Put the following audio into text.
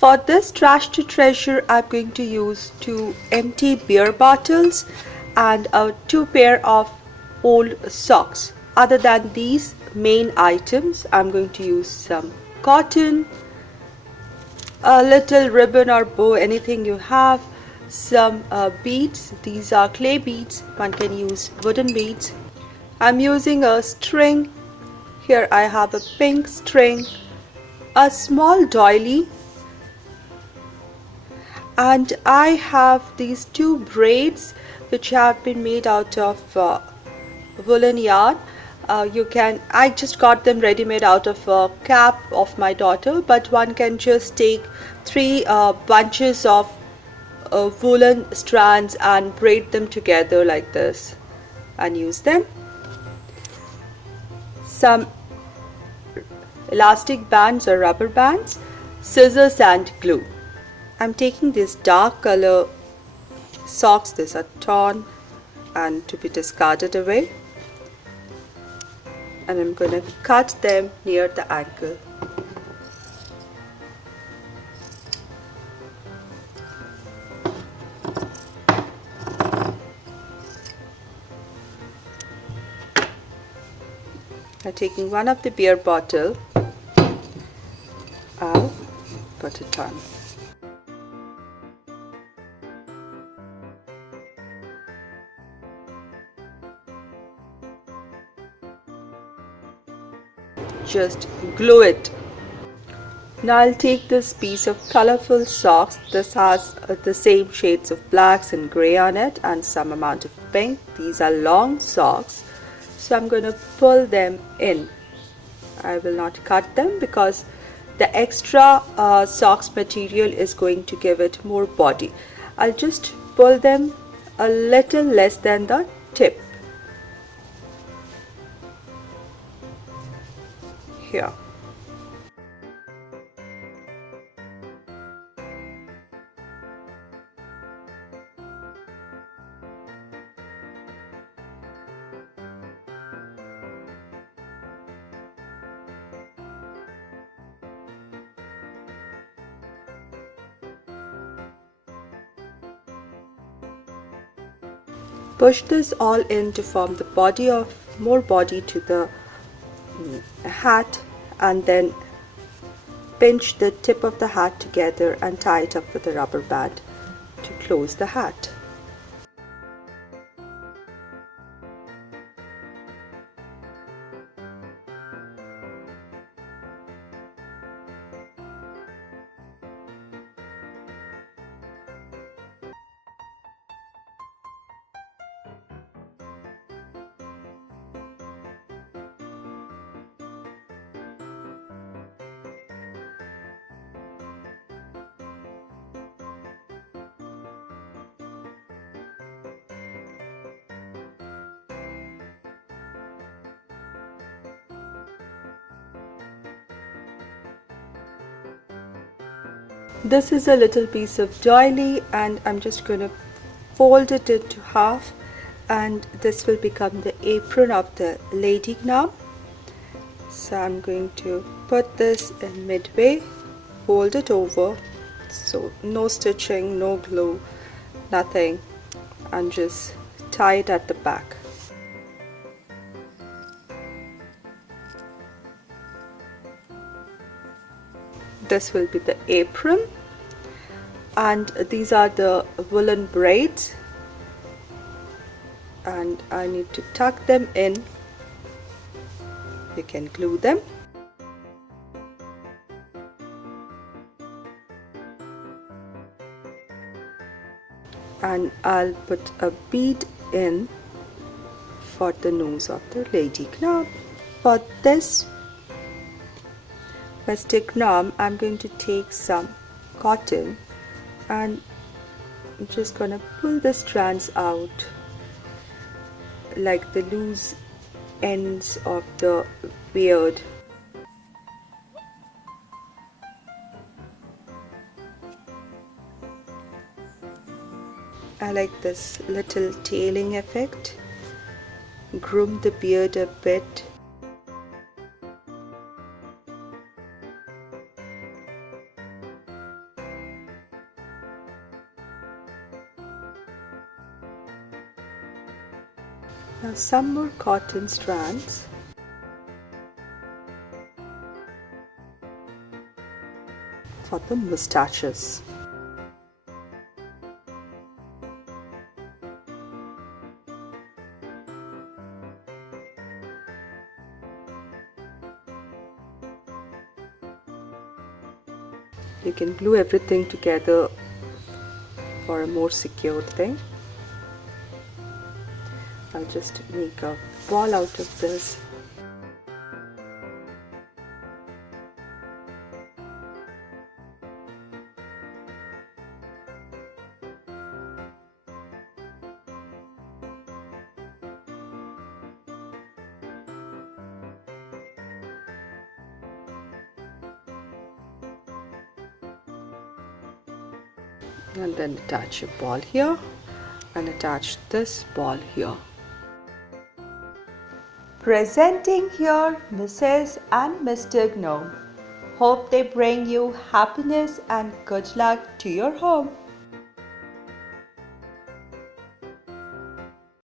For this trash to treasure, I'm going to use 2 empty beer bottles and 2 pair of old socks. Other than these main items, I'm going to use some cotton, a little ribbon or bow, anything you have, some beads. These are clay beads. One can use wooden beads. I'm using a string. Here I have a pink string, a small doily, and I have these 2 braids which have been made out of woolen yarn. I just got them ready made out of a cap of my daughter, but one can just take 3 bunches of woolen strands and braid them together like this and use them. Some elastic bands or rubber bands, scissors and glue. I'm taking these dark color socks. These are torn and to be discarded away, and I'm going to cut them near the ankle. I'm taking one of the beer bottle. I'll put it on. Just glue it. Now I'll take this piece of colorful socks. This has the same shades of blacks and gray on it and some amount of pink. These are long socks, so I'm going to pull them in. I will not cut them because the extra socks material is going to give it more body. I'll just pull them a little less than the tip. Here. Push this all in to form the body of more body to the hat, and then pinch the tip of the hat together and tie it up with a rubber band to close the hat. This is a little piece of doily, and I'm just going to fold it into half, and this will become the apron of the lady gnome. So I'm going to put this in midway, fold it over, so no stitching, no glue, nothing, and just tie it at the back. This will be the apron, and these are the woolen braids, and I need to tuck them in. You can glue them. And I'll put a bead in for the nose of the lady gnome. For this Mr. Gnome, I'm going to take some cotton and I'm just going to pull the strands out like the loose ends of the beard. I like this little tailing effect. Groom the beard a bit. Now some more cotton strands. For the mustaches. You can glue everything together for a more secure thing. I'll just make a ball out of this. And then attach a ball here and attach this ball here. Presenting here Mrs. and Mr. Gnome. Hope they bring you happiness and good luck to your home.